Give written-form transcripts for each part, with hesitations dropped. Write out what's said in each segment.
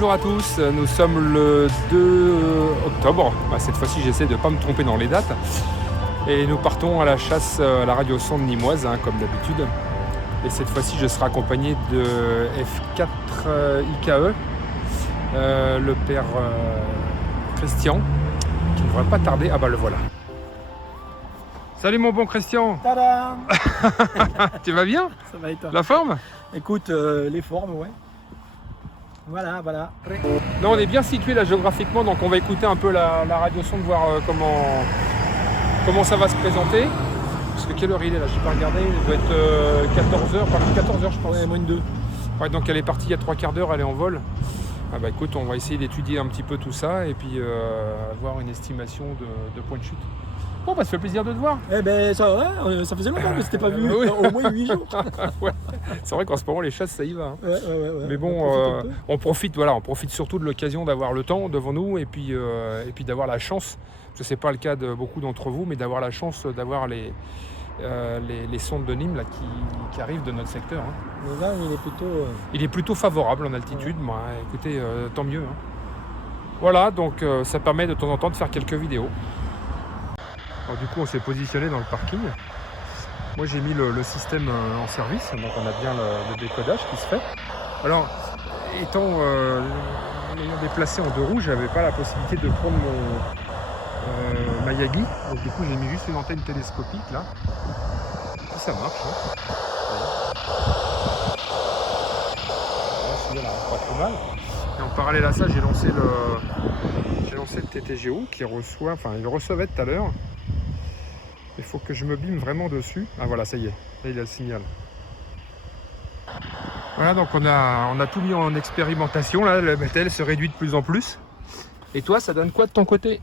Bonjour à tous, nous sommes le 2 octobre. Cette fois-ci j'essaie de ne pas me tromper dans les dates. Et nous partons à la chasse à la radio sonde nimoise, comme d'habitude. Et cette fois-ci je serai accompagné de F4 IKE, le père Christian, qui ne devrait pas tarder. Ah bah le voilà. Salut mon bon Christian. Tadam. Tu vas bien? Ça va et toi? La forme? Écoute, les formes, ouais. Voilà. Non, on est bien situé là géographiquement, donc on va écouter un peu la radio sonde, voir comment ça va se présenter. Parce que quelle heure il est là? Je n'ai pas regardé, il doit être 14h, par 14h je pense. Ouais, moins de 2. Ouais, donc elle est partie il y a 3/4 d'heure, elle est en vol. Ah bah écoute, on va essayer d'étudier un petit peu tout ça et puis avoir une estimation de point de chute. Bon bah ça fait plaisir de te voir. Eh ben ça faisait longtemps que c'était pas vu, Oui. au moins 8 jours. Ouais. C'est vrai qu'en ce moment les chasses ça y va. Ouais. Mais bon, on profite surtout de l'occasion d'avoir le temps devant nous et puis d'avoir la chance, parce que c'est pas le cas de beaucoup d'entre vous, mais d'avoir la chance d'avoir les sondes de Nîmes là, qui arrivent de notre secteur. Le vent Il est plutôt favorable en altitude, Ouais. Écoutez, tant mieux. Voilà, donc ça permet de temps en temps de faire quelques vidéos. Alors, du coup on s'est positionné dans le parking. Moi j'ai mis le système en service, donc on a bien le décodage qui se fait. Alors étant déplacé en 2 roues, j'avais pas la possibilité de prendre ma Yagi, donc du coup j'ai mis juste une antenne télescopique là. Et ça marche. Celui-là, pas trop mal. Et en parallèle à ça, j'ai lancé le TTGO qui reçoit, il recevait tout à l'heure. Il faut que je me bime vraiment dessus. Ah voilà, ça y est, là il a le signal. Voilà, donc on a tout mis en expérimentation, là, le BTL se réduit de plus en plus. Et toi, ça donne quoi de ton côté?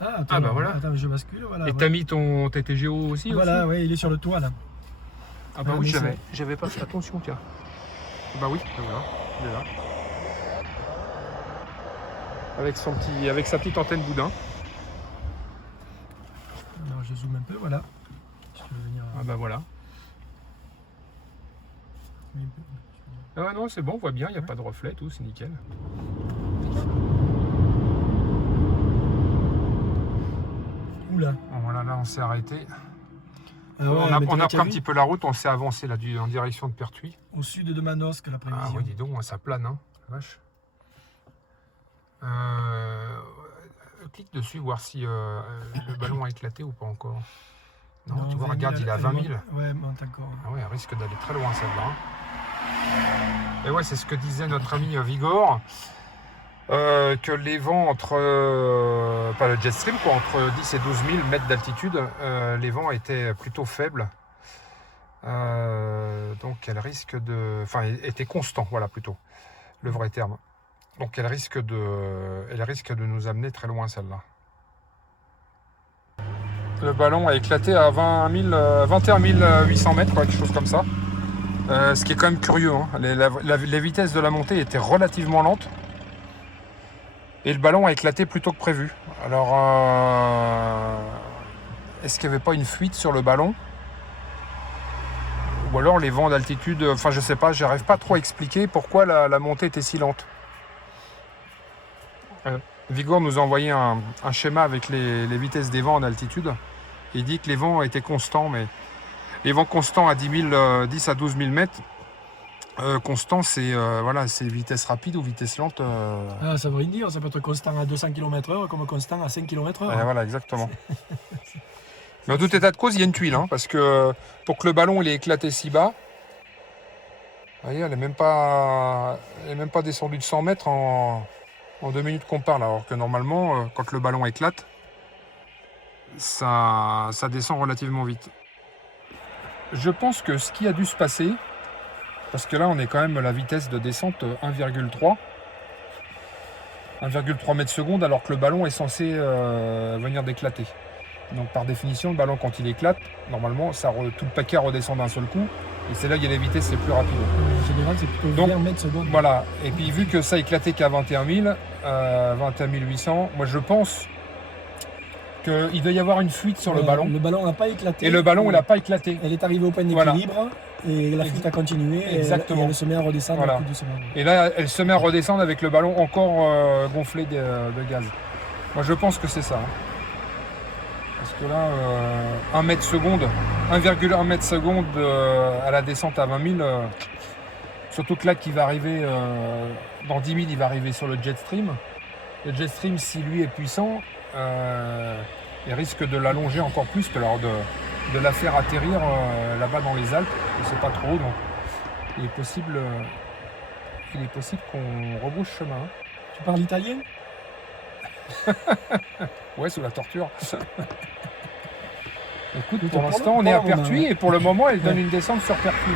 Attends, bah voilà. Attends, je bascule, voilà. Et ouais. t'as mis ton TTGO aussi? Voilà, ouais, il est sur le toit là. Ah bah Ah, oui, mais j'avais pas fait attention, tiens. Bah oui, voilà, il est là. Avec sa petite antenne boudin. Alors je zoome un peu, voilà. Je peux venir. Ah bah voilà. Ah non, c'est bon, on voit bien, il n'y a pas de reflet, tout, c'est nickel. Oula. Bon, voilà, là on s'est arrêté. Ah ouais, on a pris un petit peu la route, on s'est avancé là en direction de Pertuis. Au sud de Manosque, la prévision. Ah oui, dis donc, ça plane, hein, la vache. Clique dessus, voir si le ballon a éclaté ou pas encore. Non, tu vois, regarde, il est à 20 000. Ouais, monte encore. Ah ouais, elle risque d'aller très loin celle-là. Et ouais, c'est ce que disait notre ami Vigor, que les vents pas le jet stream, quoi, entre 10 et 12 000 mètres d'altitude, les vents étaient plutôt faibles. Donc elle risque était constant, voilà plutôt, le vrai terme. Donc elle risque de nous amener très loin celle-là. Le ballon a éclaté à 21 800 mètres, quelque chose comme ça. Ce qui est quand même curieux, les vitesses de la montée étaient relativement lentes. Et le ballon a éclaté plus tôt que prévu. Alors, est-ce qu'il n'y avait pas une fuite sur le ballon? Ou alors les vents d'altitude, je sais pas, j'arrive pas trop à expliquer pourquoi la montée était si lente. Vigor nous a envoyé un schéma avec les vitesses des vents en altitude. Il dit que les vents étaient constants, mais les vents constants à 10 à 12 000 mètres, constant, c'est vitesse rapide ou vitesse lente. Ah, ça veut rien dire, ça peut être constant à 200 km/h comme constant à 5 km/h. Voilà, exactement. Mais en tout état de cause, il y a une tuile, parce que pour que le ballon il ait éclaté si bas, vous voyez, elle n'est même pas descendue de 100 mètres en 2 minutes qu'on parle, alors que normalement, quand le ballon éclate, ça descend relativement vite. Je pense que ce qui a dû se passer, parce que là on est quand même à la vitesse de descente 1,3 mètres secondes, alors que le ballon est censé venir d'éclater. Donc par définition, le ballon quand il éclate, normalement tout le paquet redescend d'un seul coup, et c'est là qu'il y a les vitesses les plus rapides. En général, c'est plutôt 20 mètres secondes. Voilà, et puis vu que ça éclatait qu'à 21 000, 21 800, moi je pense qu'il doit y avoir une fuite sur le ballon. Le ballon n'a pas éclaté. Et le ballon, il n'a pas éclaté. Elle est arrivée au point d'équilibre. et la fuite a continué. Exactement. Et elle se met à redescendre Voilà. tout doucement. Et là, elle se met à redescendre avec le ballon encore gonflé de gaz. Moi, je pense que c'est ça. Parce que là, 1 mètre seconde, 1,1 mètre seconde à la descente à 20 000, surtout que là, qui va arriver, dans 10 000, il va arriver sur le jet stream. Le jet stream, si lui est puissant, il risque de l'allonger encore plus, de la faire atterrir là-bas dans les Alpes. Je ne sais pas trop, donc il est possible qu'on rebrousse chemin. Tu parles italien? Ouais, sous la torture. Écoute, pour l'instant, on est à moment, Pertuis et pour le moment, elle donne une descente sur Pertuis.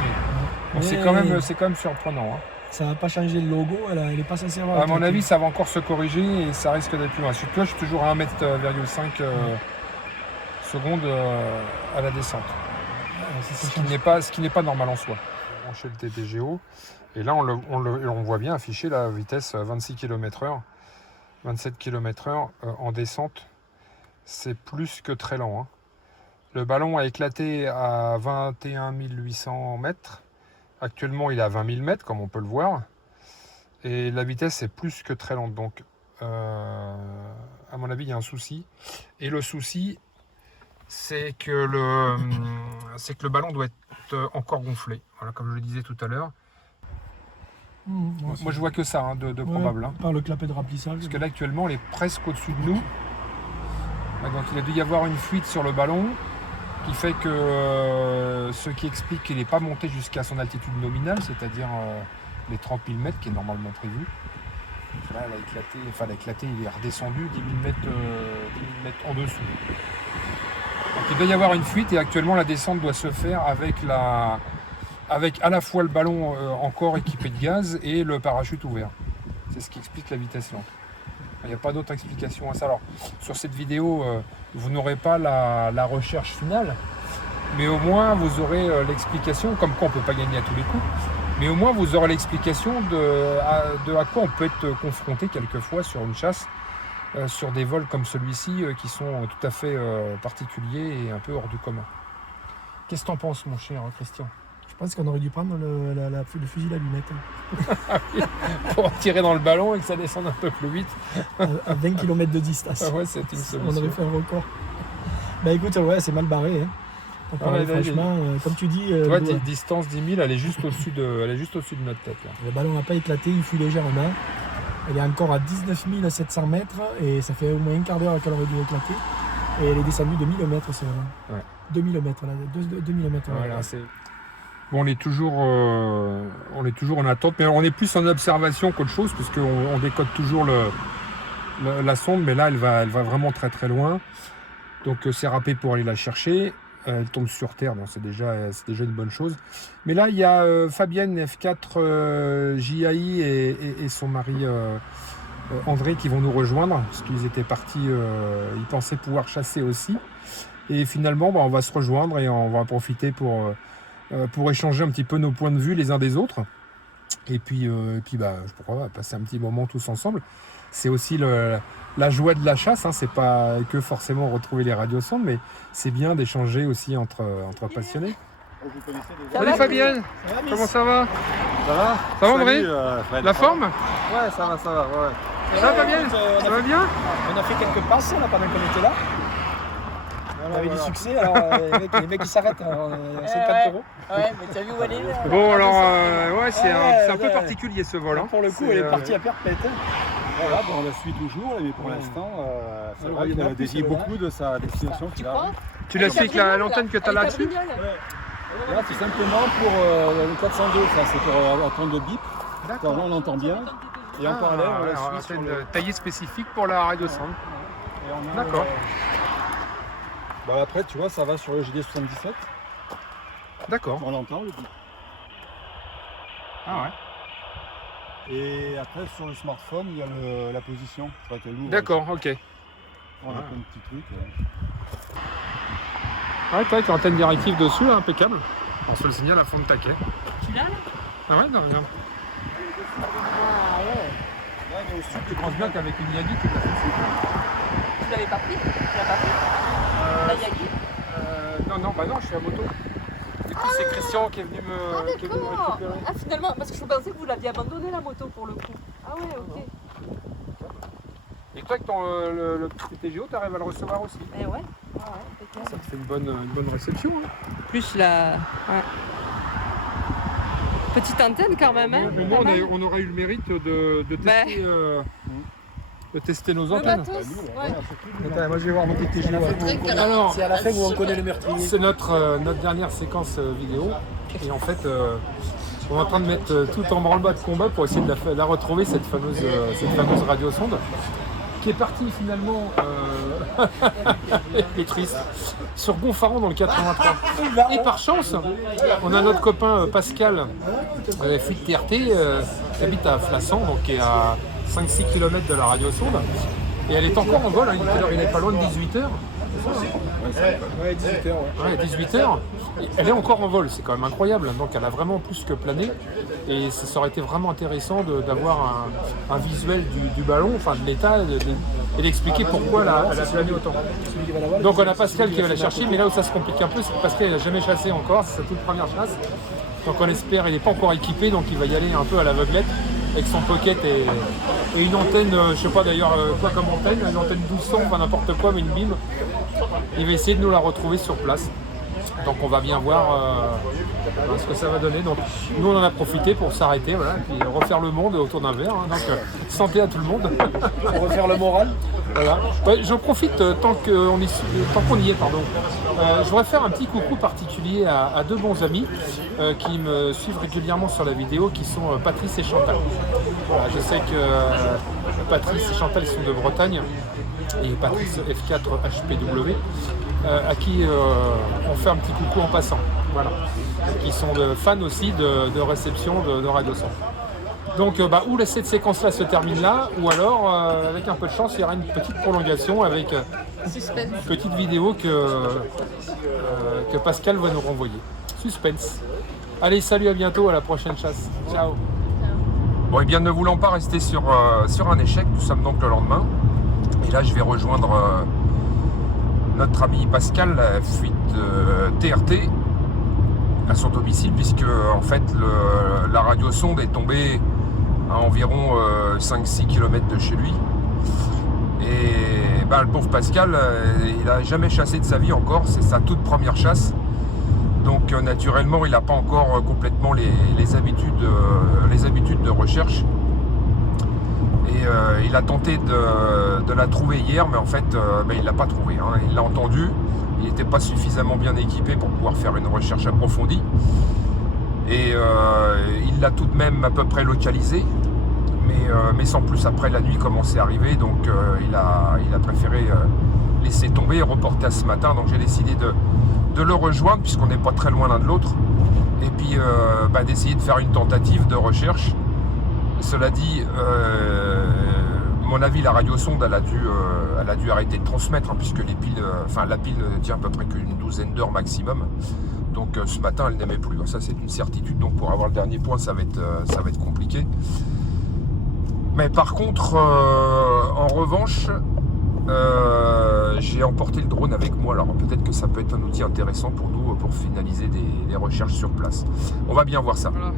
Donc c'est quand même surprenant. Hein. Ça va pas changer le logo, elle n'est pas censée avoir. À mon avis, ça va encore se corriger et ça risque d'être plus loin. Surtout, je suis toujours à 1,5 m secondes à la descente. Ce qui n'est pas normal en soi. On branche le TTGO et là, on voit bien afficher la vitesse 26 km/h, 27 km/h en descente. C'est plus que très lent. Hein. Le ballon a éclaté à 21 800 mètres. Actuellement, il est à 20 000 mètres, comme on peut le voir. Et la vitesse est plus que très lente. Donc, à mon avis, il y a un souci. Et le souci, c'est que le ballon doit être encore gonflé. Voilà, comme je le disais tout à l'heure. Moi, je vois que ça de probable. Hein. Par le clapet de remplissage. Parce que là, actuellement, elle est presque au-dessus de nous. Donc, il a dû y avoir une fuite sur le ballon qui fait que ce qui explique qu'il n'est pas monté jusqu'à son altitude nominale, c'est-à-dire les 30 000 mètres qui est normalement prévu. Là, elle a éclaté, il est redescendu 10 000 mètres en dessous. Donc il doit y avoir une fuite et actuellement la descente doit se faire avec à la fois le ballon encore équipé de gaz et le parachute ouvert. C'est ce qui explique la vitesse lente. Il n'y a pas d'autre explication à ça. Alors, sur cette vidéo, vous n'aurez pas la recherche finale, mais au moins vous aurez l'explication, comme quoi on ne peut pas gagner à tous les coups, mais au moins vous aurez l'explication de à quoi on peut être confronté quelquefois sur une chasse, sur des vols comme celui-ci qui sont tout à fait particuliers et un peu hors du commun. Qu'est-ce que tu en penses, mon cher Christian? Je pense qu'on aurait dû prendre le fusil d'allumette. Pour tirer dans le ballon et que ça descende un peu plus vite. À 20 km de distance. Ah ouais, c'est une solution. On aurait fait un record. Bah écoute, ouais, c'est mal barré. Hein. Franchement, comme tu dis... Toi, distance 10 000, elle est juste au-dessus de notre tête. Là. Le ballon n'a pas éclaté, il fuit légèrement. Elle est encore à 19 700 mètres et ça fait au moins un quart d'heure qu'elle aurait dû éclater. Et elle est descendue de 1000 mètres, c'est vrai. Ouais. 2000 mètres, là. 2000 mètres. Voilà, c'est... Bon, on est toujours en attente, mais on est plus en observation qu'autre chose, parce qu'on décode toujours la sonde, mais là, elle va vraiment très très loin. Donc, c'est râpé pour aller la chercher. Elle tombe sur Terre, donc c'est déjà une bonne chose. Mais là, il y a Fabienne F4 JAI et son mari André qui vont nous rejoindre, parce qu'ils étaient partis, ils pensaient pouvoir chasser aussi. Et finalement, on va se rejoindre et on va profiter pour échanger un petit peu nos points de vue les uns des autres. Et puis pourquoi pas passer un petit moment tous ensemble. C'est aussi la joie de la chasse, hein. C'est pas que forcément retrouver les radiosondes, mais c'est bien d'échanger aussi entre passionnés. Salut Fabienne, comment ça va? Ça va? Ça va André? Fred, la forme? Ouais, ça va, ouais. Ça va Fabienne? Ça va bien? On a fait quelques passes là, pendant qu'on était là. On avait du succès, alors les mecs qui s'arrêtent à 50 €. Ouais, mais t'as vu où elle est là? Bon alors, c'est un peu particulier ce vol. Hein. Pour le coup, elle est partie à perpète. Voilà, on la suit toujours, mais pour l'instant, c'est vrai qu'elle a dévié beaucoup de sa destination. Tu crois? Tu la suis avec l'antenne que tu as là-dessus? Là, c'est simplement pour le 402, ça, c'est pour entendre le bip. D'accord. Là, on l'entend bien. Et en parallèle, on la suit sur le... taillée spécifique pour la radiosonde. D'accord. Bah après, tu vois, ça va sur le GD77. D'accord. On l'entend, le bip. Ah ouais. Et après, sur le smartphone, il y a la position. D'accord, ok. On a plein de petits trucs. Ouais, t'as avec l'antenne directive dessus, là, impeccable. On se le signale à fond de taquet. Tu l'as là? Ah ouais, non, non. Ah ouais. Là, il est au sud. Je pense bien qu'avec une Yagi, tu l'as fait. Tu l'avais pas pris? Tu l'as pas pris? La Yagi? Non, bah non, je suis à moto. coup, c'est Christian qui est venu me, qui est venu me D'accord. récupérer. Ah, finalement, parce que je pensais que vous l'aviez abandonné la moto pour le coup. Ah ouais, ok. Et toi, avec le petit TGO, tu arrives à le recevoir aussi. Eh ouais. Ah ouais, c'est clair. Ça te fait une bonne réception. Hein. Plus la. Ouais. Petite antenne quand même, hein. Mais moi, on aurait eu le mérite de tester, de tester nos Le antennes. matos, ouais. Attends, moi je vais voir mon petit TGO. Alors, C'est à la fin où on connaît le meurtrier. c'est notre dernière séquence vidéo. Et en fait, on est en train de mettre tout en branle-bas de combat pour essayer de la retrouver, cette fameuse radiosonde, qui est partie finalement, et triste, sur Gonfaron dans le 83. Et par chance, on a notre copain Pascal, fuite TRT, qui habite à Flassan, donc qui est à 5-6 km de la radiosonde. Et elle est encore en vol, hein, il est pas loin de 18h. Ouais, 18h. Ouais, 18h. Elle est encore en vol, c'est quand même incroyable. Donc elle a vraiment plus que plané. Et ça aurait été vraiment intéressant d'avoir un visuel du ballon, enfin de l'état, et d'expliquer pourquoi elle a plané autant. Donc on a Pascal qui va la chercher, mais là où ça se complique un peu, c'est que Pascal n'a jamais chassé encore, c'est sa toute première chasse. Donc on espère, il n'est pas encore équipé, donc il va y aller un peu à l'aveuglette avec son pocket et une antenne, je sais pas d'ailleurs quoi comme antenne, une antenne 1200, enfin n'importe quoi, mais une bim. Il va essayer de nous la retrouver sur place. Donc on va bien voir ce que ça va donner. Donc nous on en a profité pour s'arrêter, voilà, et puis refaire le monde autour d'un verre. Hein. Donc santé à tout le monde. Pour refaire le moral. Voilà. Ouais, je profite tant qu'on y est, pardon. Je voudrais faire un petit coucou particulier à deux bons amis qui me suivent régulièrement sur la vidéo, qui sont Patrice et Chantal. Voilà, je sais que Patrice et Chantal sont de Bretagne, et Patrice F4 HPW, à qui on fait un petit coucou en passant. Voilà. Qui sont fans aussi de réception de Radio Son. Donc ou cette séquence-là se termine là, ou alors avec un peu de chance, il y aura une petite prolongation avec une petite vidéo que Pascal va nous renvoyer. Suspense. Allez, salut, à bientôt, à la prochaine chasse. Ciao. Bon, et bien ne voulant pas rester sur un échec, nous sommes donc le lendemain. Et là, je vais rejoindre notre ami Pascal, la fuite TRT, à son domicile, puisque en fait la radiosonde est tombée à environ 5-6 km de chez lui. Et le pauvre Pascal, il n'a jamais chassé de sa vie encore, c'est sa toute première chasse. Donc naturellement, il n'a pas encore complètement les habitudes de recherche. Et il a tenté de la trouver hier, mais en fait, il ne l'a pas trouvée. Hein. Il l'a entendue, il n'était pas suffisamment bien équipé pour pouvoir faire une recherche approfondie. Et il l'a tout de même à peu près localisée, mais sans plus. Après, la nuit commençait à arriver, donc il a préféré laisser tomber et reporter à ce matin. Donc j'ai décidé de le rejoindre, puisqu'on n'est pas très loin l'un de l'autre, et puis d'essayer de faire une tentative de recherche. Cela dit, à mon avis, la radiosonde, elle a dû arrêter de transmettre, hein, puisque la pile ne tient à peu près qu'une douzaine d'heures maximum. Donc ce matin, elle n'aimait plus. Ça, c'est une certitude. Donc pour avoir le dernier point, ça va être compliqué. Mais par contre, en revanche, j'ai emporté le drone avec moi. Alors peut-être que ça peut être un outil intéressant pour nous, pour finaliser des recherches sur place. On va bien voir ça. Voilà.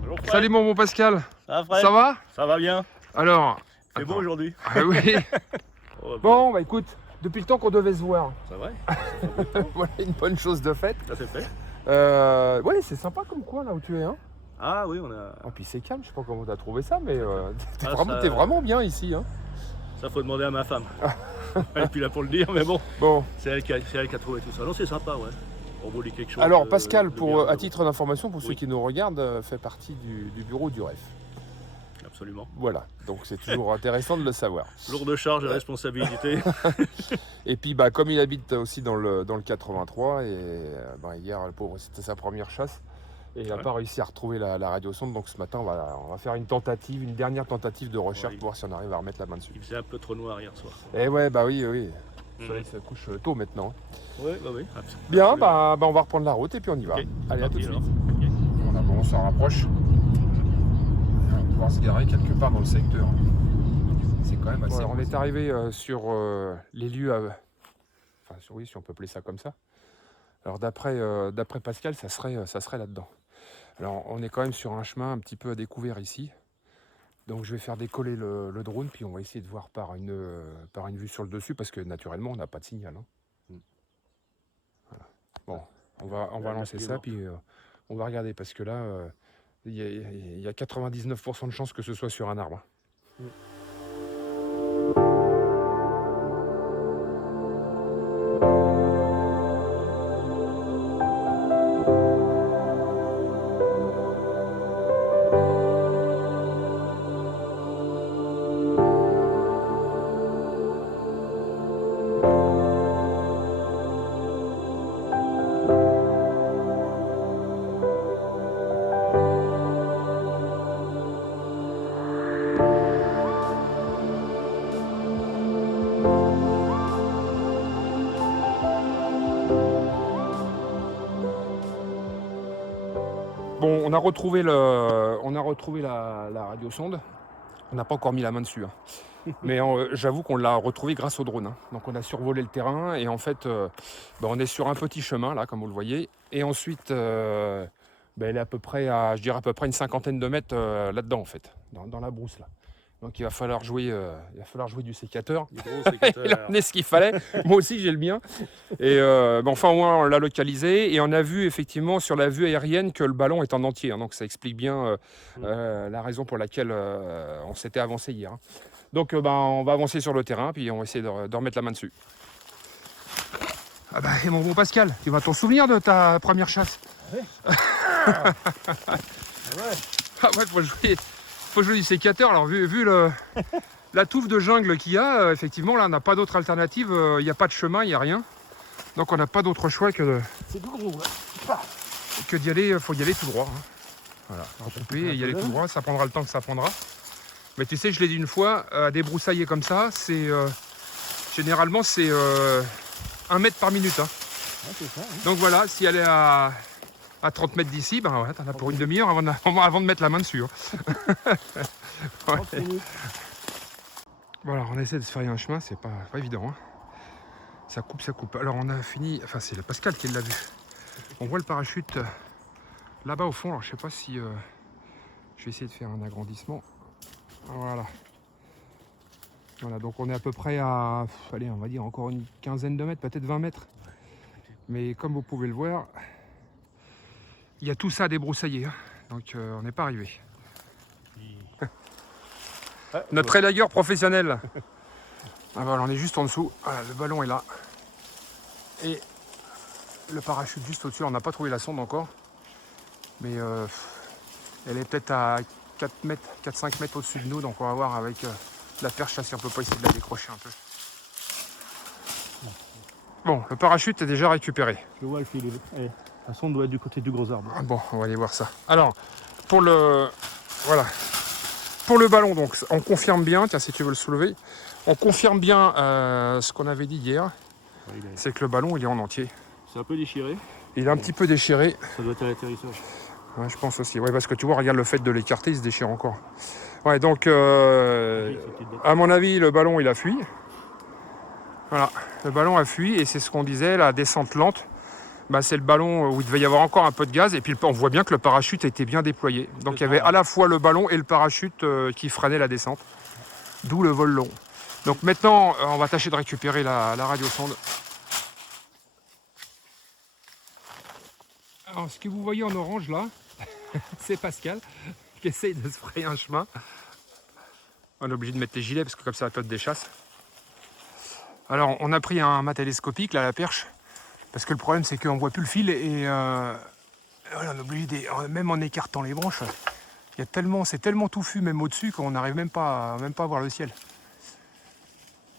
Bonjour, Salut mon bon Pascal. Ça va? Ça va bien. Alors, C'est beau aujourd'hui. Ah oui. Bon, écoute, depuis le temps qu'on devait se voir, C'est vrai. voilà une bonne chose de faite. Ça c'est fait. Ouais, c'est sympa comme coin là où tu es. Hein. Ah oui, on a. Et puis c'est calme, je sais pas comment tu as trouvé ça, mais t'es vraiment bien ici. Hein. Ça faut demander à ma femme. Elle est plus là pour le dire, mais bon. Bon. C'est elle qui a trouvé tout ça. Non, c'est sympa, ouais. On vous dit quelque chose. Alors Pascal, bien, à titre d'information, pour ceux qui nous regardent, fait partie du bureau du REF. Absolument. Voilà, donc c'est toujours intéressant de le savoir. Lourde charge et responsabilité. Et puis comme il habite aussi dans le 83, et hier, le pauvre, c'était sa première chasse. Et il n'a pas réussi à retrouver la radiosonde, donc ce matin on va faire une dernière tentative de recherche pour voir si on arrive à remettre la main dessus. Il faisait un peu trop noir hier soir. Et ouais, oui. Le soleil se couche tôt maintenant. Oui. Bien, on va reprendre la route et puis on y va. Okay. Allez, à tout de suite. Okay. Voilà, on s'en rapproche. On va pouvoir se garer quelque part dans le secteur. C'est quand même assez... Voilà, on est arrivé sur les lieux, si on peut appeler ça comme ça, Alors d'après Pascal, ça serait là-dedans. Alors on est quand même sur un chemin un petit peu à découvert ici. Donc je vais faire décoller le drone, puis on va essayer de voir par une vue sur le dessus, parce que naturellement on n'a pas de signal. Hein. Voilà. Bon, on va lancer ça, puis on va regarder, parce que là, il y a 99% de chances que ce soit sur un arbre. Bon, on a retrouvé la radiosonde. On n'a pas encore mis la main dessus. Hein. Mais j'avoue qu'on l'a retrouvé grâce au drone. Hein. Donc on a survolé le terrain et en fait, on est sur un petit chemin là, comme vous le voyez. Et ensuite, elle est à peu près une cinquantaine de mètres là-dedans en fait, dans la brousse là. Donc il va falloir jouer du sécateur. Il en est ce qu'il fallait. Moi aussi j'ai le mien. Et enfin au moins on l'a localisé et on a vu effectivement sur la vue aérienne que le ballon est en entier. Hein. Donc ça explique bien la raison pour laquelle on s'était avancé hier. Hein. Donc on va avancer sur le terrain puis on va essayer de remettre la main dessus. Ah bah et mon bon Pascal, tu vas t'en souvenir de ta première chasse? Ouais. Ah ouais, faut jouer du sécateur. Alors vu la touffe de jungle qu'il y a, effectivement là on n'a pas d'autre alternative, il n'y a pas de chemin, il n'y a rien. Donc on n'a pas d'autre choix que d'y aller, faut y aller tout droit. Hein. Voilà, recouper et y aller tout droit, ça prendra le temps que ça prendra. Mais tu sais, je l'ai dit une fois, débroussailler comme ça, c'est généralement c'est 1 mètre par minute. Hein. Ouais, c'est ça, hein. Donc voilà, si elle est à 30 mètres d'ici, t'en as pour une demi-heure avant de mettre la main dessus. Hein. Ouais. Voilà, on essaie de se frayer un chemin, c'est pas évident. Hein. Ça coupe. Alors on a fini, enfin c'est le Pascal qui l'a vu. On voit le parachute là-bas au fond. Alors je sais pas si je vais essayer de faire un agrandissement. Voilà. Voilà, donc on est à peu près à, allez, on va dire encore une quinzaine de mètres, peut-être 20 mètres. Mais comme vous pouvez le voir, il y a tout ça à débroussailler. Hein. Donc on n'est pas arrivé. Notre élagueur professionnel. Ah voilà, on est juste en dessous. Voilà, le ballon est là. Et le parachute juste au-dessus. On n'a pas trouvé la sonde encore. Mais elle est peut-être à 4-5 mètres au-dessus de nous. Donc on va voir avec la perche si on peut pas essayer de la décrocher un peu. Bon, le parachute est déjà récupéré. Je vois le fil. La sonde doit être du côté du gros arbre. Ah bon, on va aller voir ça. Alors, pour le ballon, donc, on confirme bien, tiens, si tu veux le soulever, on confirme bien ce qu'on avait dit hier, Ouais, c'est que le ballon, il est en entier. c'est un peu déchiré. Il est un petit peu déchiré. Ça doit être à l'atterrissage. Ouais, je pense aussi. Ouais, parce que tu vois, regarde le fait de l'écarter, il se déchire encore. Ouais, donc, à mon avis, le ballon, il a fui. Voilà, le ballon a fui et c'est ce qu'on disait, la descente lente. C'est le ballon où il devait y avoir encore un peu de gaz et puis on voit bien que le parachute était bien déployé. Donc il y avait à la fois le ballon et le parachute qui freinaient la descente. D'où le vol long. Donc maintenant, on va tâcher de récupérer la radiosonde. Alors ce que vous voyez en orange là, c'est Pascal qui essaye de se frayer un chemin. On est obligé de mettre les gilets parce que comme ça la période des chasses. Alors on a pris un mât télescopique là, à la perche. Parce que le problème c'est qu'on ne voit plus le fil et voilà, on est obligé même en écartant les branches, c'est tellement touffu même au-dessus qu'on n'arrive même pas à voir le ciel.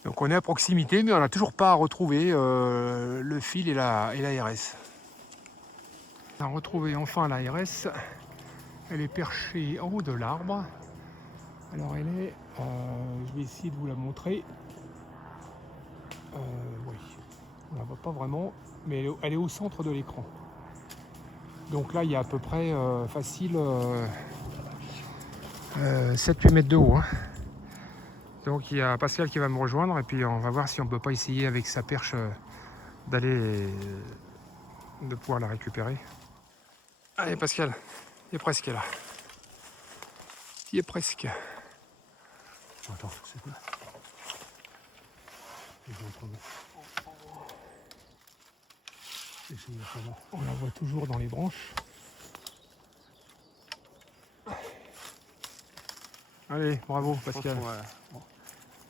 Donc on est à proximité mais on n'a toujours pas retrouvé le fil et la RS. On a retrouvé enfin la RS, elle est perchée en haut de l'arbre. Alors elle est, je vais essayer de vous la montrer. Oui, on la voit pas vraiment. Mais elle est au centre de l'écran. Donc là, il y a à peu près facile 7-8 mètres de haut. Hein. Donc il y a Pascal qui va me rejoindre et puis on va voir si on ne peut pas essayer avec sa perche d'aller de pouvoir la récupérer. Allez Pascal, il est presque là. Il est presque. Attends, c'est quoi? On la voit toujours dans les branches. Allez, bravo Pascal.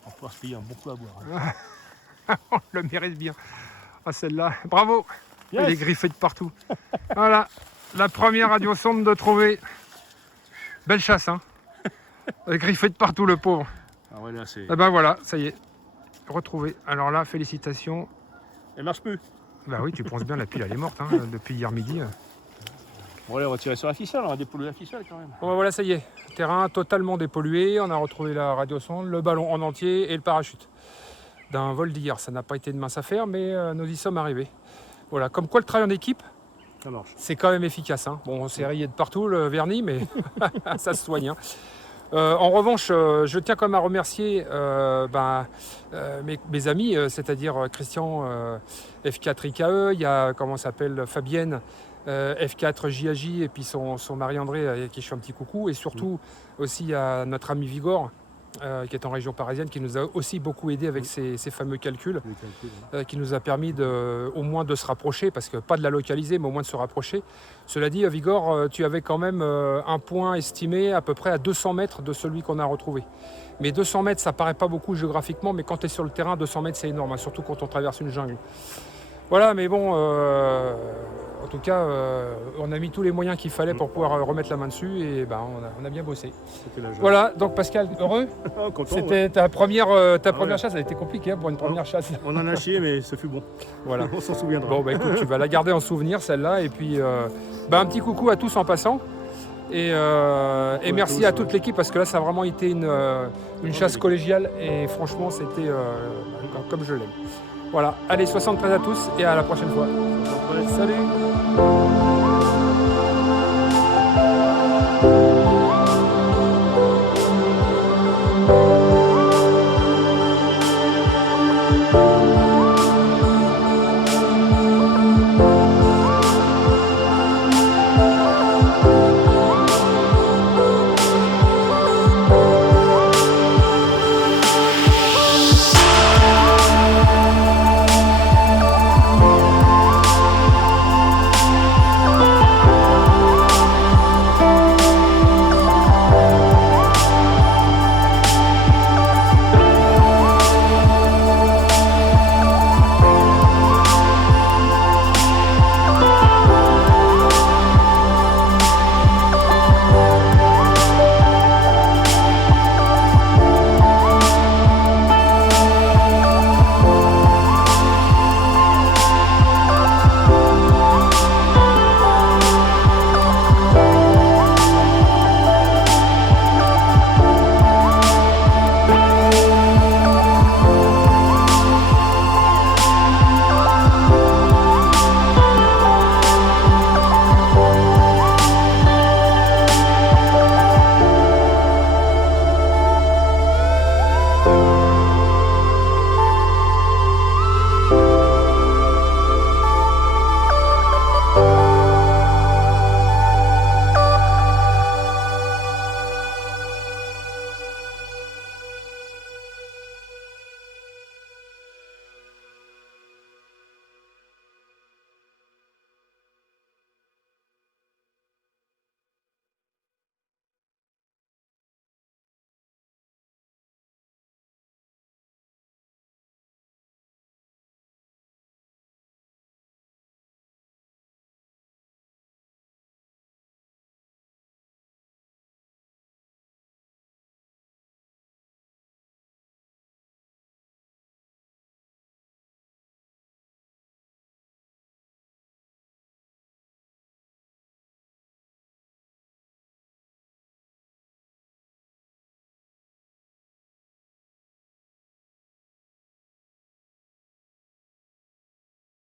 On va se payer un bon coup à boire. On le mérite bien. Ah celle-là, bravo. Yes. Il est griffé de partout. Voilà, la première radiosonde de trouver. Belle chasse, hein. Il est griffé de partout le pauvre. Ah ouais, là c'est. Et ben voilà, ça y est, retrouvé. Alors là, félicitations. Elle marche plus. Bah oui, tu penses bien, la pile elle est morte hein, depuis hier midi. Bon, allez, on va tirer sur la ficelle, on va dépolluer la ficelle quand même. Bon ben voilà, ça y est, terrain totalement dépollué. On a retrouvé la radiosonde, le ballon en entier et le parachute. D'un vol d'hier, ça n'a pas été de mince affaire, mais nous y sommes arrivés. Voilà, comme quoi le travail en équipe, Ça marche. c'est quand même efficace. Hein. Bon, on s'est rayé de partout le vernis, mais ça se soigne. Hein. En revanche, je tiens quand même à remercier mes amis, c'est-à-dire Christian F4 IKE, il y a comment s'appelle Fabienne F4 JAJ et puis son mari André avec qui je fais un petit coucou, et surtout aussi il y a notre ami Vigor qui est en région parisienne, qui nous a aussi beaucoup aidé avec ces fameux calculs, qui nous a permis au moins de se rapprocher, parce que pas de la localiser, mais au moins de se rapprocher. Cela dit, Vigor, tu avais quand même un point estimé à peu près à 200 mètres de celui qu'on a retrouvé. Mais 200 mètres, ça paraît pas beaucoup géographiquement, mais quand tu es sur le terrain, 200 mètres, c'est énorme, hein, surtout quand on traverse une jungle. Voilà, mais bon, en tout cas, on a mis tous les moyens qu'il fallait pour pouvoir remettre la main dessus, et ben, on a bien bossé. Voilà, donc Pascal, heureux. Content, C'était ta première chasse, elle a été compliquée hein, pour une première chasse. On en a chié, mais ce fut bon. Voilà. On s'en souviendra. Bon, bah écoute, tu vas la garder en souvenir celle-là, et puis un petit coucou à tous en passant. Et merci à toute l'équipe, parce que là, ça a vraiment été une chasse collégiale, et franchement, c'était comme je l'aime. Voilà, allez, 73 à tous, et à la prochaine fois. Salut!